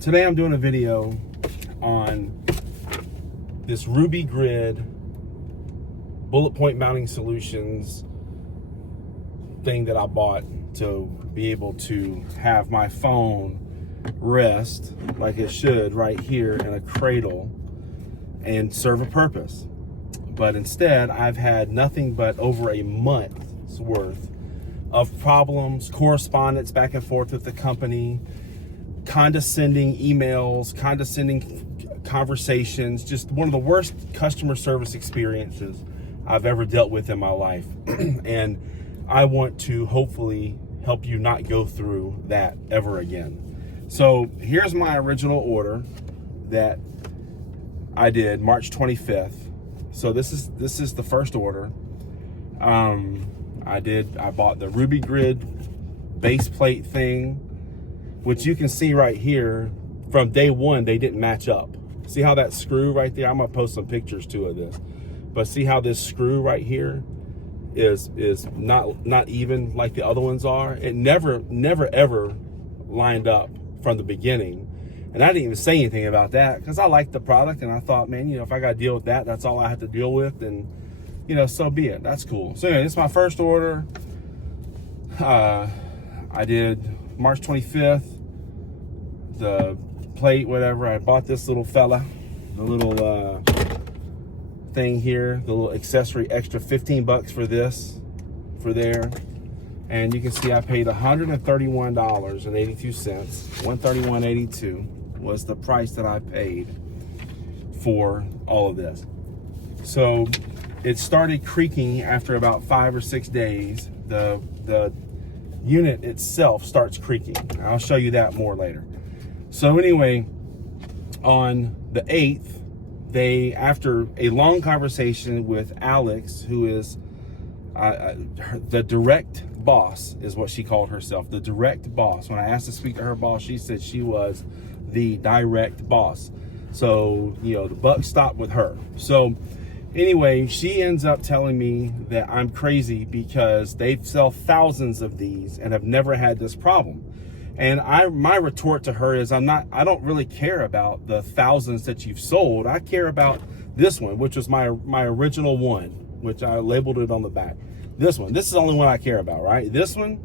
Today I'm doing a video on this Ruby Grid Bulletpoint Mounting Solutions thing that I bought to be able to have my phone rest like it should right here in a cradle and serve a purpose. But instead, I've had nothing but over a month's worth of problems, correspondence back and forth with the company, condescending emails, condescending conversations, just one of the worst customer service experiences I've ever dealt with in my life. And I want to hopefully help you not go through that ever again. So here's my original order that I did March 25th. So this is the first order. I bought the Ruby Grid base plate thing, which you can see right here. From day one, they didn't match up. See how that screw right there? I'm gonna post some pictures too of this. But see how this screw right here is not even like the other ones are? It never ever lined up from the beginning. And I didn't even say anything about that because I liked the product and I thought, man, if I got to deal with that, that's all I have to deal with. And, so be it. That's cool. So anyway, this is my first order. I did March 25th, the plate, whatever. I bought this little fella, the little thing here, the little accessory, extra 15 bucks for this, for there. And you can see I paid $131.82. $131.82 was the price that I paid for all of this. So it started creaking after about 5 or 6 days. The unit itself starts creaking. I'll show you that more later. So anyway, on the 8th, after a long conversation with Alex, who is the direct boss, is what she called herself, the direct boss. When I asked to speak to her boss, she said she was the direct boss. So, the buck stopped with her. So anyway, she ends up telling me that I'm crazy because they sell thousands of these and have never had this problem. And my retort to her is I don't really care about the thousands that you've sold. I care about this one, which was my original one, which I labeled it on the back. This is the only one I care about, right? This one,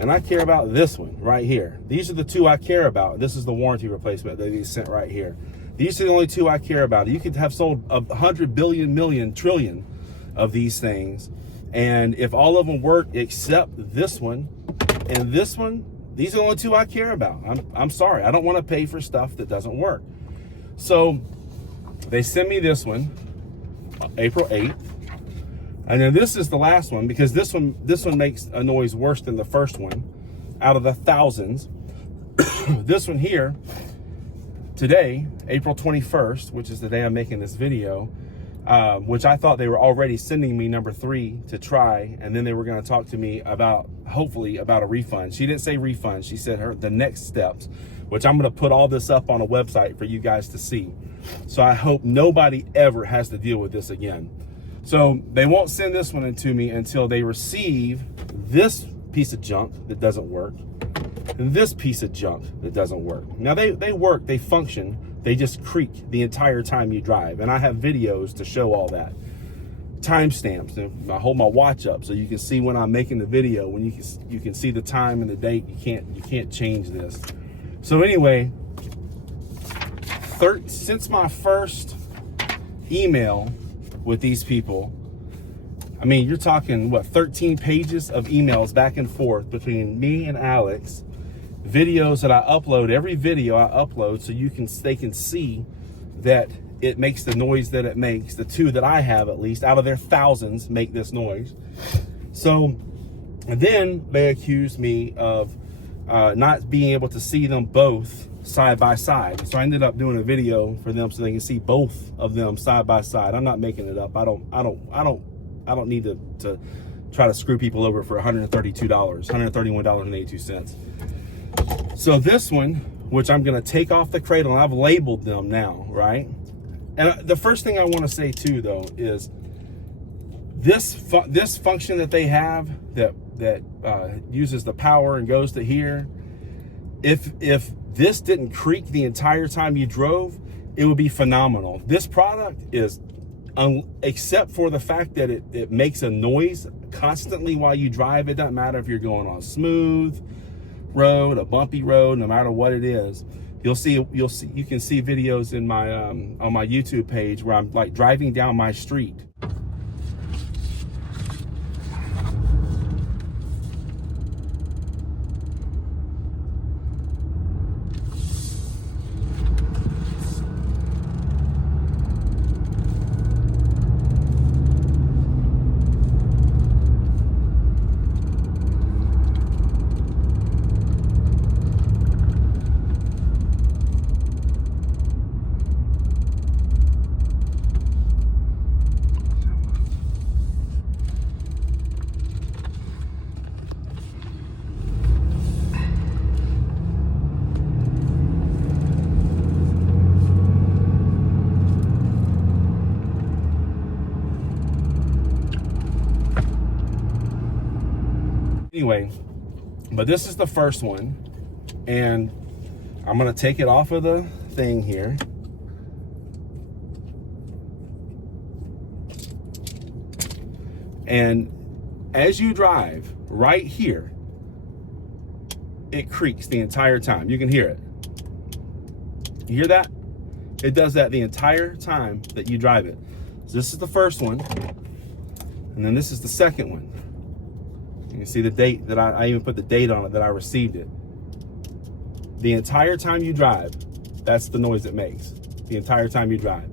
and I care about this one right here. These are the two I care about. This is the warranty replacement that they sent right here. These are the only two I care about. You could have sold 100 billion, million, trillion of these things. And if all of them work except this one and this one, these are the only two I care about. I'm sorry. I don't want to pay for stuff that doesn't work. So they send me this one, April 8th. And then this is the last one because this one makes a noise worse than the first one out of the thousands. This one here, today, April 21st, which is the day I'm making this video, which I thought they were already sending me number 3 to try, and then they were going to talk to me hopefully about a refund. She didn't say refund. She said the next steps, which I'm going to put all this up on a website for you guys to see. So I hope nobody ever has to deal with this again. So they won't send this one to me until they receive this piece of junk that doesn't work and this piece of junk that doesn't work. Now they work, they function, they just creak the entire time you drive. And I have videos to show all that. Timestamps, and I hold my watch up so you can see when I'm making the video, when you can see the time and the date. You can't change this. So anyway, since my first email with these people, I mean, you're talking, 13 pages of emails back and forth between me and Alex, videos that I upload, every video I upload so they can see that it makes the noise that it makes. The two that I have, at least, out of their thousands, make this noise. So, and then they accused me of not being able to see them both side by side. So I ended up doing a video for them so they can see both of them side by side. I'm not making it up. I don't need to try to screw people over for $131.82. So this one, which I'm going to take off the cradle, and I've labeled them now, right? And the first thing I want to say too, though, is this function that they have that uses the power and goes to here. If this didn't creak the entire time you drove, it would be phenomenal. This product is, except for the fact that it makes a noise constantly while you drive. It doesn't matter if you're going on a smooth road, a bumpy road, no matter what it is. You can see videos in my on my YouTube page where I'm like driving down my street. Anyway, but this is the first one, and I'm gonna take it off of the thing here. And as you drive right here, it creaks the entire time. You can hear it. You hear that? It does that the entire time that you drive it. So this is the first one, and then this is the second one. You can see the date that I even put the date on it that I received it. The entire time you drive, that's the noise it makes. The entire time you drive.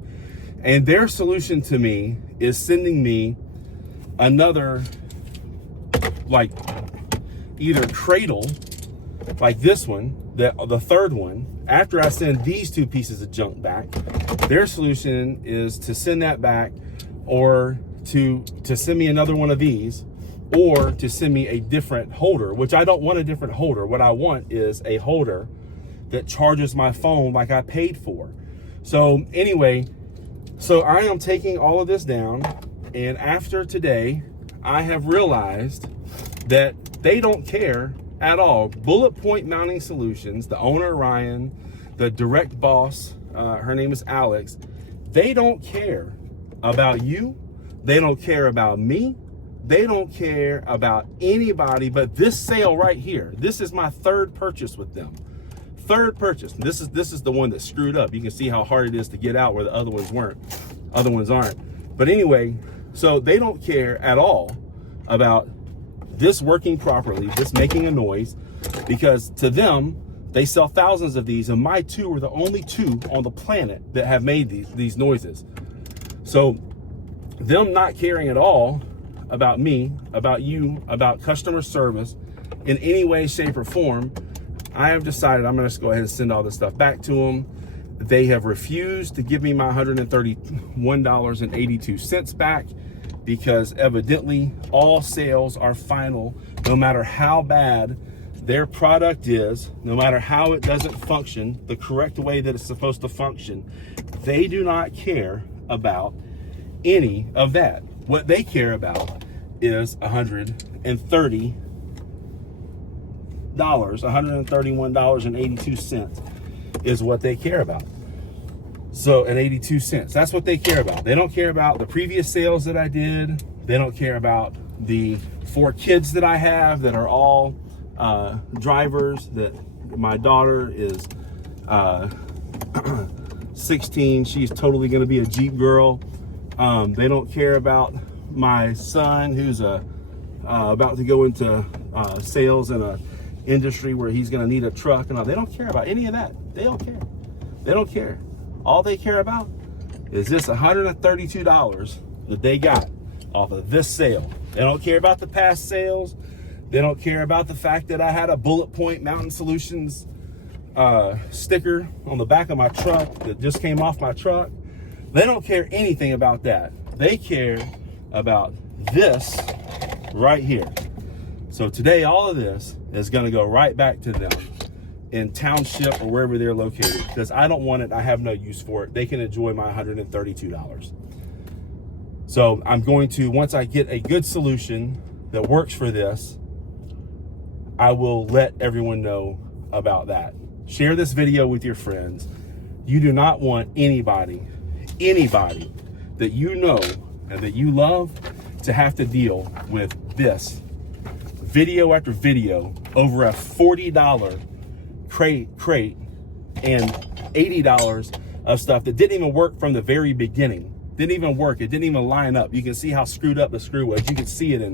And their solution to me is sending me another, like, either Cradle, like this one, the third one. After I send these two pieces of junk back, their solution is to send that back, or to send me another one of these, or to send me a different holder, which I don't want a different holder. What I want is a holder that charges my phone like I paid for. So anyway, so I am taking all of this down, and after today, I have realized that they don't care at all. Bulletpoint Mounting Solutions, the owner, Ryan, the direct boss, her name is Alex, they don't care about you. They don't care about me. They don't care about anybody but this sale right here. This is my third purchase with them. Third purchase. This is the one that screwed up. You can see how hard it is to get out where the other ones weren't. Other ones aren't. But anyway, so they don't care at all about this working properly, this making a noise, because to them, they sell thousands of these, and my two are the only two on the planet that have made these noises. So them not caring at all about me, about you, about customer service in any way, shape, or form, I have decided I'm going to go ahead and send all this stuff back to them. They have refused to give me my $131.82 back, because evidently all sales are final, no matter how bad their product is, no matter how it doesn't function the correct way that it's supposed to function. They do not care about any of that. What they care about is $131.82 is what they care about. So, and 82 cents, that's what they care about. They don't care about the previous sales that I did. They don't care about the 4 kids that I have that are all drivers, that my daughter is 16. She's totally gonna be a Jeep girl. They don't care about my son, who's about to go into sales in a industry where he's gonna need a truck and all. They don't care about any of that. They don't care. They don't care. All they care about is this $132 that they got off of this sale. They don't care about the past sales. They don't care about the fact that I had a Bulletpoint Mounting Solutions sticker on the back of my truck that just came off my truck. They don't care anything about that. They care about this right here. So today, all of this is gonna go right back to them in township or wherever they're located, because I don't want it. I have no use for it. They can enjoy my $132. So I'm going to, once I get a good solution that works for this, I will let everyone know about that. Share this video with your friends. You do not want anybody that you know and that you love to have to deal with this video after video over a $40 crate and $80 of stuff that didn't even work from the very beginning. Didn't even work. It didn't even line up. You can see how screwed up the screw was. You can see it in there.